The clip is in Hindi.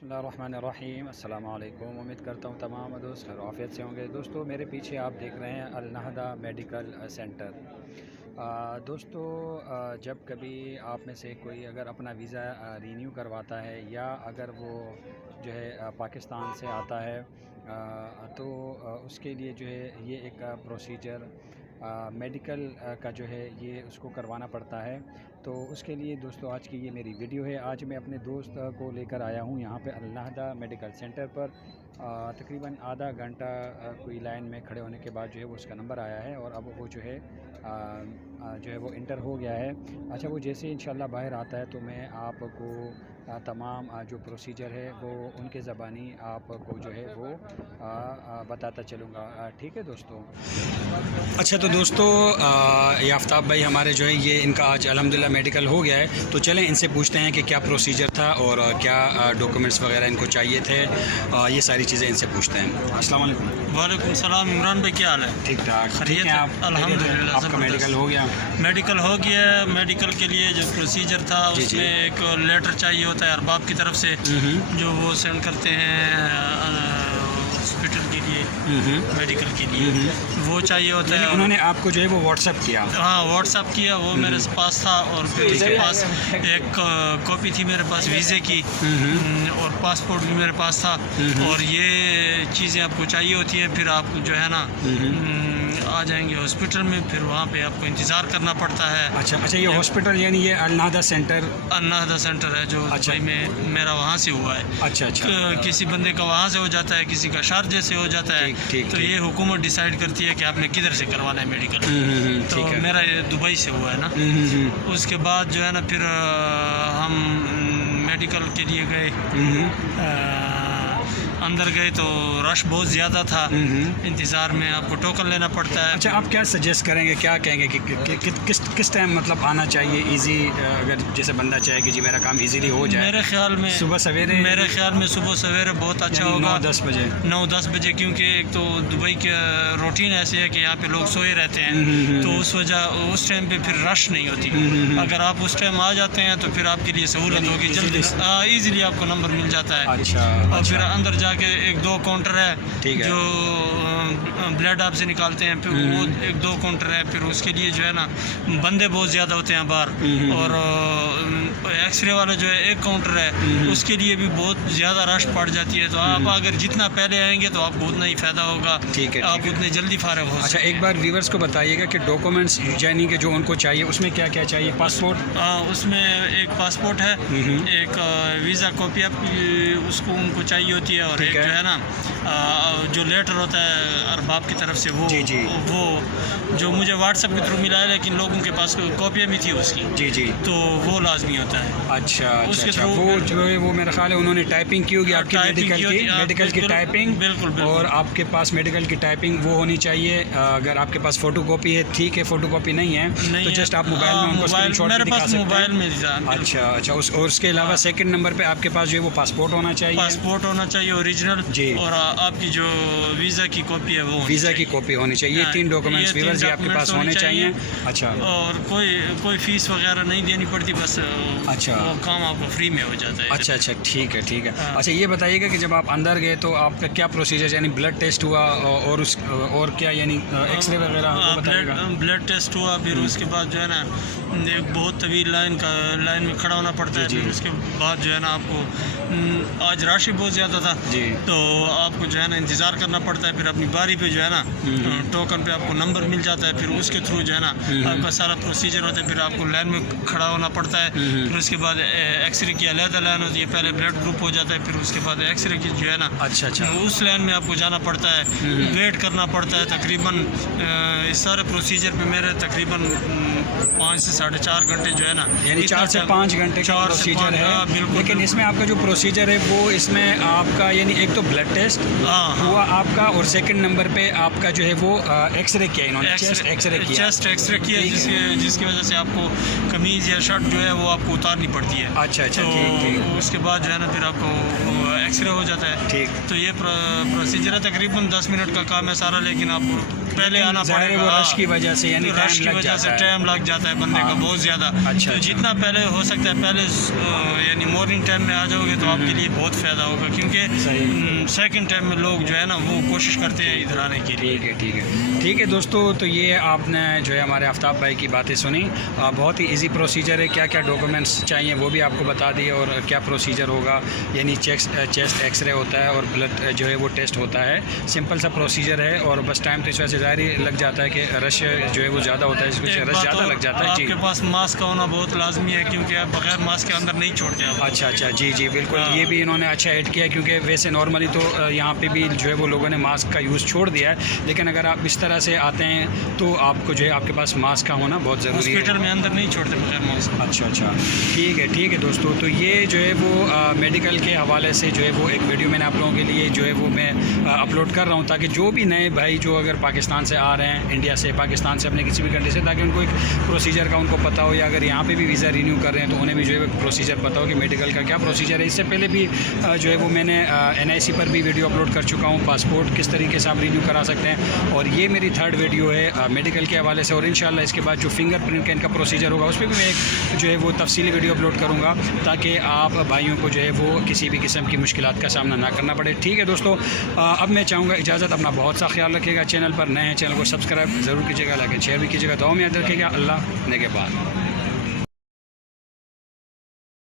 बिस्मिल्लाहिर्रहमानिर्रहीम। अस्सलाम वालेकुम। उम्मीद करता हूँ तमाम दोस्त खैर आफियत से होंगे। दोस्तों मेरे पीछे आप देख रहे हैं अल नहदा मेडिकल सेंटर। दोस्तों जब कभी आप में से कोई अगर अपना वीज़ा रीन्यू करवाता है या अगर वो जो है पाकिस्तान से आता है तो उसके लिए जो है ये एक प्रोसीजर मेडिकल का जो है ये उसको करवाना पड़ता है। तो उसके लिए दोस्तों आज की ये मेरी वीडियो है। आज मैं अपने दोस्त को लेकर आया हूँ यहाँ पे अल नहदा मेडिकल सेंटर पर। तकरीबन आधा घंटा कोई लाइन में खड़े होने के बाद जो है वो उसका नंबर आया है और अब वो जो है वो इंटर हो गया है। अच्छा, वो जैसे ही इंशाल्लाह बाहर आता है तो मैं आपको तमाम जो प्रोसीजर है वो उनके ज़बानी आपको जो है वो बताता चलूँगा। ठीक है दोस्तों। अच्छा तो दोस्तों ये आफ्ताब भाई हमारे जो है ये इनका आज अल्हम्दुलिल्लाह मेडिकल हो गया है, तो चलें इनसे पूछते हैं कि क्या प्रोसीजर था और क्या डॉक्यूमेंट्स वगैरह इनको चाहिए थे। ये सारी चीज़ें इनसे पूछते हैं। अस्सलाम वालेकुम। वालेकुम सलाम। इमरान भाई क्या हाल है? ठीक ठाक। खैरियत है आप? अल्हम्दुलिल्लाह। आपका मेडिकल हो गया? मेडिकल हो गया। मेडिकल के लिए जो प्रोसीजर था उसमें एक लेटर चाहिए होता है अरबाब की तरफ से जो वो सेंड करते हैं हॉस्पिटल के लिए, मेडिकल के लिए वो चाहिए होता है। उन्होंने आपको जो है वो व्हाट्सअप किया? हाँ व्हाट्सअप किया, वो मेरे पास था और फिर उसके पास एक कॉपी थी मेरे पास वीज़े की और पासपोर्ट भी मेरे पास था और ये चीज़ें आपको चाहिए होती है। फिर आप जो है ना आ जाएंगे हॉस्पिटल में, फिर वहाँ पे आपको इंतज़ार करना पड़ता है। अच्छा, ये हॉस्पिटल यानी ये अल नहदा सेंटर? अल नहदा सेंटर है जो दुबई में मेरा वहाँ से हुआ है। अच्छा। किसी बंदे का वहाँ से हो जाता है, किसी का शारजे से हो जाता है। तो ये हुकूमत डिसाइड करती है कि आपने किधर से करवाना है मेडिकल। तो मेरा ये दुबई से हुआ है ना। उसके बाद जो है ना फिर हम मेडिकल के लिए गए। अंदर गए तो रश बहुत ज़्यादा था, इंतज़ार में आपको टोकन लेना पड़ता है। अच्छा, आप क्या सजेस्ट करेंगे, क्या कहेंगे कि किस टाइम मतलब आना चाहिए इजी, अगर जैसे बंदा चाहे कि जी मेरा काम इजीली हो जाए? मेरे ख्याल में सुबह सवेरे, सुबह सवेरे बहुत अच्छा होगा। 9-10 बजे क्योंकि एक तो दुबई के रूटीन ऐसे है कि यहाँ पे लोग सोए रहते हैं, तो उस वजह उस टाइम पे फिर रश नहीं होती। अगर आप उस टाइम आ जाते हैं तो फिर आपके लिए सहूलत होगी, जल्दी ईज़िली आपको नंबर मिल जाता है। और फिर अंदर जाके 1-2 काउंटर है जो ब्लड आपसे निकालते हैं, फिर वो 1-2 काउंटर है। फिर उसके लिए जो है ना बंदे बहुत ज़्यादा होते हैं बाहर, और एक्सरे वाला जो है एक काउंटर है उसके लिए भी बहुत ज़्यादा रश पड़ जाती है। तो आप अगर जितना पहले आएंगे तो आपको उतना ही फ़ायदा होगा। ठीक है, आप उतने जल्दी फारग हो। अच्छा, एक बार व्यूवर्स को बताइएगा कि डॉक्यूमेंट्स यानी कि जो उनको चाहिए उसमें क्या क्या चाहिए? पासपोर्ट? उसमें एक पासपोर्ट है, एक वीज़ा कॉपी उसको उनको चाहिए होती है, और एक जो है ना जो लेटर होता है अरबाब की तरफ से वो जो मुझे व्हाट्सएप के थ्रू मिला है, लेकिन लोगों के पास कॉपियाँ भी थी उसकी। तो वो लाजमी होता है। अच्छा, वो जो है वो मेरा ख्याल है उन्होंने टाइपिंग की होगी आपकी मेडिकल की टाइपिंग। बिल्कुल। और आपके पास मेडिकल की टाइपिंग वो होनी चाहिए। अगर आपके पास फ़ोटो कॉपी है ठीक है, फ़ोटो कॉपी नहीं है तो जस्ट आप मोबाइल में उनको स्क्रीनशॉट दिखा सकते हैं। मोबाइल में। अच्छा, और उसके अलावा सेकंड नंबर पे आपके पास जो है वो पासपोर्ट होना चाहिए ओरिजिनल जी, और आपकी जो वीज़ा की कॉपी है वो वीज़ा की कॉपी होनी चाहिए। 3 डॉक्यूमेंट्स व्यूअर्स आपके पास होने चाहिए। अच्छा, और कोई फीस वगैरह नहीं देनी पड़ती, बस अच्छा वो काम आपको फ्री में हो जाता है। अच्छा, ठीक है। अच्छा, ये बताइएगा कि जब आप अंदर गए तो आपका क्या प्रोसीजर, यानी ब्लड टेस्ट हुआ और क्या यानी एक्सरे वगैरह? ब्लड टेस्ट हुआ, फिर उसके बाद जो है ना एक बहुत तवील लाइन में खड़ा होना पड़ता है। फिर उसके बाद जो है ना आपको आज राशि बहुत ज़्यादा था तो आपको जो है ना इंतज़ार करना पड़ता है। फिर अपनी बारी पे जो है ना टोकन पे आपको नंबर मिल जाता है, फिर उसके थ्रू जो है ना आपका सारा प्रोसीजर होता है। फिर आपको लाइन में खड़ा होना पड़ता है। फिर उसके बाद एक्सरे की अलग लाइन होती है, पहले ब्लड ग्रुप हो जाता है, फिर उसके बाद एक्सरे की जो है ना उस लाइन में आपको जाना पड़ता है, वेट करना पड़ता है। तकरीबन इस सारे प्रोसीजर पे मेरे तकरीबन 5 से 4.5 घंटे जो है ना, यानी 4 से 5 घंटे का प्रोसीजर है। लेकिन इसमें आपका जो प्रोसीजर है वो इसमें आपका यानी एक तो ब्लड टेस्ट हुआ आपका, और सेकंड नंबर पे आपका जो है वो एक्सरे किया इन्होंने, चेस्ट एक्सरे किया जिसकी वजह से आपको कमीज़ या शर्ट जो है वो आपको उतारनी पड़ती है। अच्छा, ठीक। उसके बाद जो है ना फिर आपको एक्सरे हो जाता है। ठीक। तो ये प्रोसीजर है, तकरीबन 10 मिनट का काम है सारा, लेकिन आपको पहले आना पड़ेगा। वो रश की वजह से, यानी रश की वजह से टाइम लग जाता है बंदे का बहुत ज़्यादा। अच्छा, तो जितना पहले हो सकता है पहले यानी मॉर्निंग टाइम में आ जाओगे तो आपके लिए बहुत फ़ायदा होगा, क्योंकि सेकंड टाइम में लोग जो है ना वो कोशिश करते हैं इधर आने की। ठीक है दोस्तों, तो ये आपने जो है हमारे आफ्ताब भाई की बातें सुनी। बहुत ही इजी प्रोसीजर है, क्या क्या डॉक्यूमेंट्स चाहिए वो भी आपको बता दिए, और क्या प्रोसीजर होगा, यानी चेस्ट एक्सरे होता है और ब्लड जो है वो टेस्ट होता है। सिंपल सा प्रोसीजर है, और बस टाइम तो इस वजह से ज़ाहिर ही लग जाता है कि रश जो है वो ज़्यादा होता है, इस वजह से रश ज़्यादा लग जाता है। जी, आपके पास मास्क का होना बहुत लाजमी है, क्योंकि आप बगैर मास्क के अंदर नहीं छोड़ते आप। अच्छा, जी बिल्कुल, ये भी इन्होंने अच्छा ऐड किया, क्योंकि वैसे नॉर्मली तो यहाँ पे भी जो है वो लोगों ने मास्क का यूज़ छोड़ दिया है, लेकिन अगर आप इस तरह से आते हैं तो आपको जो है आपके पास मास्क का होना बहुत ज़रूरी है। हॉस्पिटल में अंदर नहीं छोड़ते बगैर मास्क। अच्छा, ठीक है दोस्तों, तो ये जो है वो मेडिकल के हवाले से जो है वो एक वीडियो मैंने आप लोगों के लिए जो है वो मैं अपलोड कर रहा हूँ, ताकि जो भी नए भाई जो अगर पाकिस्तान से आ रहे हैं, इंडिया से, पाकिस्तान से, अपने किसी भी कंट्री से, ताकि उनको एक प्रोसीजर का उनको पता हो, या अगर यहाँ पे भी वीज़ा रिन्यू कर रहे हैं तो उन्हें भी जो है प्रोसीजर पता हो कि मेडिकल का क्या प्रोसीजर है। इससे पहले भी जो है वो मैंने NIC पर भी वीडियो अपलोड कर चुका हूँ, पासपोर्ट किस तरीके से आप रिन्यू करा सकते हैं, और ये मेरी 3rd वीडियो है मेडिकल के हवाले से। और इंशाल्लाह इसके बाद जो फिंगरप्रिंट का इनका प्रोसीजर होगा उस पर भी मैं एक जो है वो तफसीली वीडियो अपलोड करूँगा, ताकि आप भाइयों को जो है वो किसी भी किस्म की मुश्किलात का सामना ना करना पड़े। ठीक है दोस्तों, अब मैं चाहूँगा इजाज़त, अपना बहुत सा ख्याल रखिएगा। चैनल पर नए हैं, चैनल को सब्सक्राइब ज़रूर कीजिएगा, लाइक शेयर भी कीजिएगा, दुआ में याद रखिएगा। अल्लाह ने के बाद।